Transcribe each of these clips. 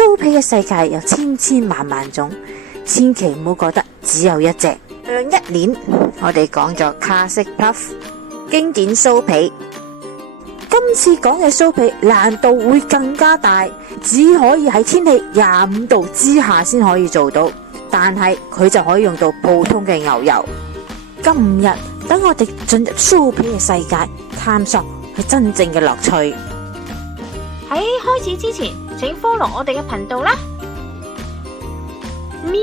酥皮嘅世界有千千萬萬種，千祈唔好覺得只有一隻。上一年我哋講咗 Classic Puff 經典酥皮，今次講嘅酥皮難度會更加大，只可以喺天氣25度之下先可以做到，但係佢就可以用到普通嘅牛油。今日等我哋進入酥皮嘅世界，探索佢真正嘅樂趣。喺開始之前，請 follow 我哋嘅頻道啦。喵！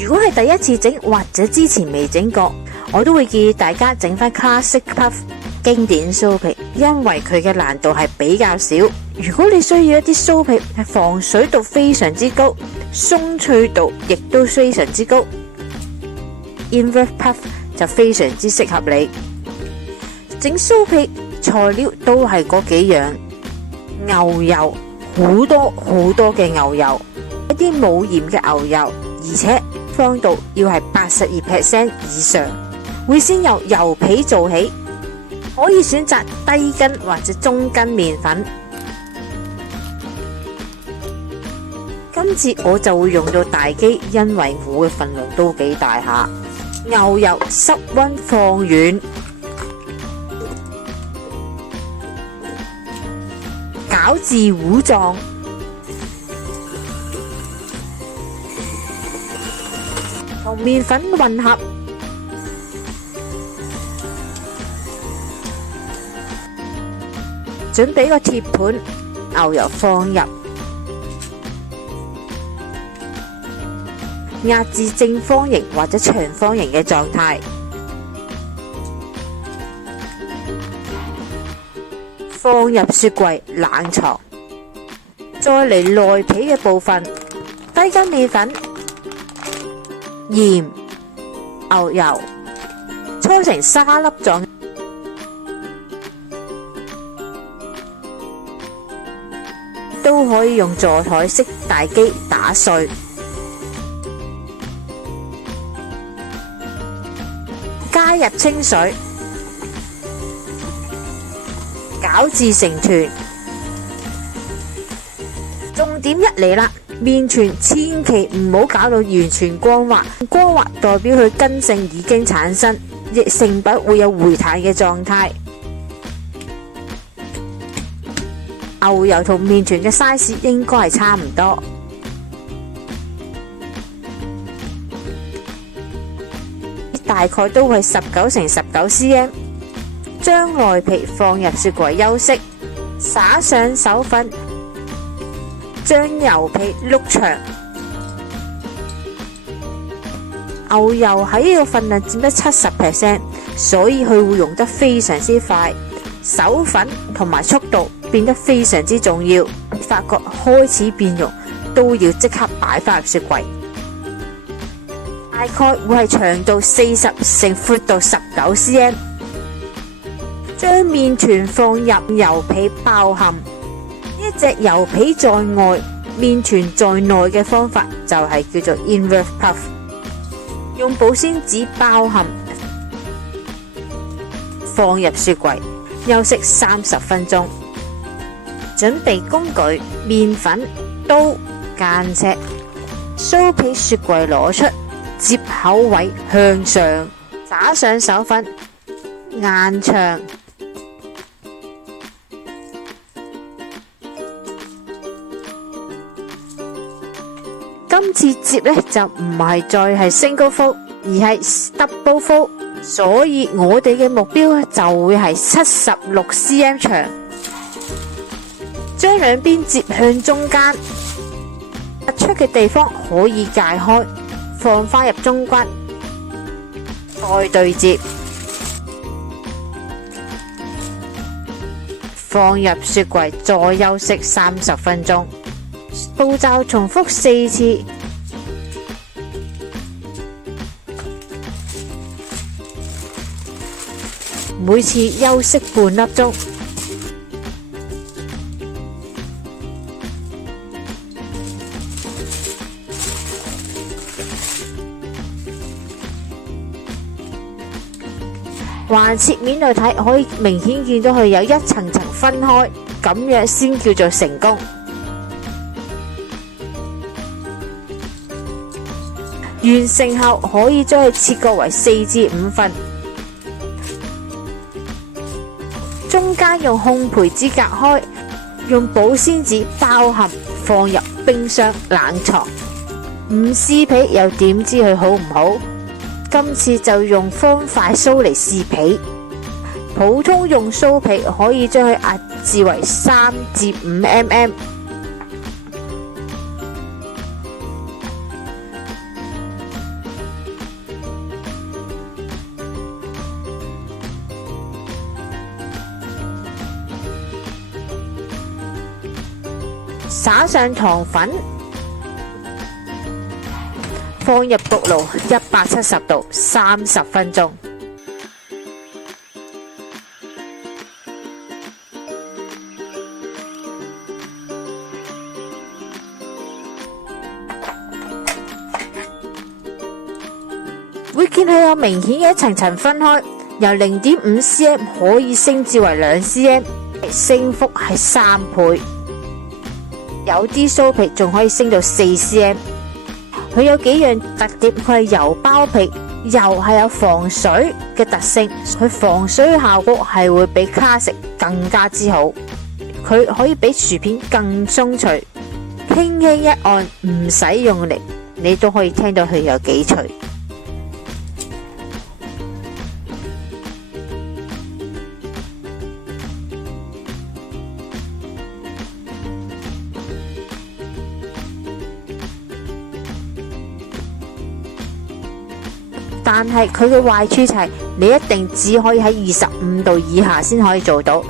如果係第一次整或者之前未整過，我都會建議大家整翻 Classic Puff 經典酥皮，因為佢嘅難度係比較少。如果你需要一啲酥皮係防水度非常之高，鬆脆度亦都非常之高，Inverse Puff 就非常之適合你。整酥皮材料都係嗰幾樣，牛油，好多好多嘅牛油，一啲冇鹽嘅牛油，而且放度要係82% 以上。會先由油皮做起，可以選擇低筋或者中筋麵粉。今次我就會用到大機，因為我嘅份量都幾大下。牛油室溫放軟，攪至糊狀，同麵粉混合，準備個鐵盤，牛油放入，壓至正方形或者長方形嘅狀態，放入雪櫃冷藏。再嚟內皮嘅部分，低筋麵粉、鹽、牛油搓成沙粒狀，都可以用座台式大機打碎。加入清水，攪至成團。重點一嚟啦，麵團千祈唔好搞到完全光滑，光滑代表佢筋性已經產生，亦成品會有回彈嘅狀態。牛油同麵團嘅 size 應該係差唔多。大概都係19乘19 cm， 將內皮放入雪櫃休息，灑上手粉，將油皮碌長。牛油喺呢個份量佔得70%，所以佢會溶得非常之快。手粉同埋速度變得非常之重要，發覺開始變溶都要即刻擺返入雪櫃。大概會係長度40乘闊度19 cm， 將麵團放入油皮包含，一隻油皮在外，麵團在內嘅方法就係叫做 Inverse Puff。用保鮮紙包含，放入雪櫃休息30分鐘。準備工具：麵粉、刀、間尺。酥皮雪櫃攞出。接口位向上，灑上手粉，硬長。今次接呢就唔係再係 single fold， 而係 double fold， 所以我哋嘅目標就會係76 cm 長。將兩邊接向中間，突出嘅地方可以界開。放返入中間，再對接，放入雪櫃，再休息30分鐘。步驟重複4次，每次休息半粒鐘。橫切面去睇，可以明顯見到佢有一層層分開，咁樣先叫做成功。完成後可以將佢切割為4至5份，中間用烘焙紙隔開，用保鮮紙包含，放入冰箱冷藏。唔試皮又點知佢好唔好？今次就用方塊酥嚟試皮。普通用酥皮可以將佢壓至為3至5mm。灑上糖粉，放入焗爐170度30分鐘。會見佢有明顯嘅一層層分開，由0.5 cm 可以升至為2 cm， 升幅係3倍。有啲酥皮仲可以升到4 cm。佢有幾樣特點，佢係油包皮，又係有防水嘅特性，佢防水效果係會比 Classic 更加之好。佢可以比薯片更鬆脆，輕輕一按唔使用力，你都可以聽到佢有幾脆。但係佢嘅壞處就係你一定只可以喺25度以下先可以做到，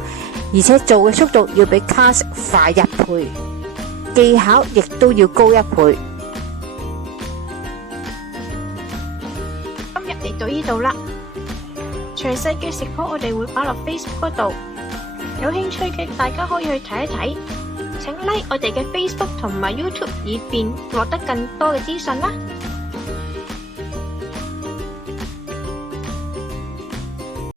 而且做嘅速度要比 Classic 快1倍，技巧亦都要高1倍。今日嚟到呢度啦，詳細嘅食譜我哋會擺落 Facebook 嗰度，有興趣嘅大家可以去睇一睇。請 like 我哋嘅 Facebook 同埋 YouTube， 以便獲得更多嘅資訊啦。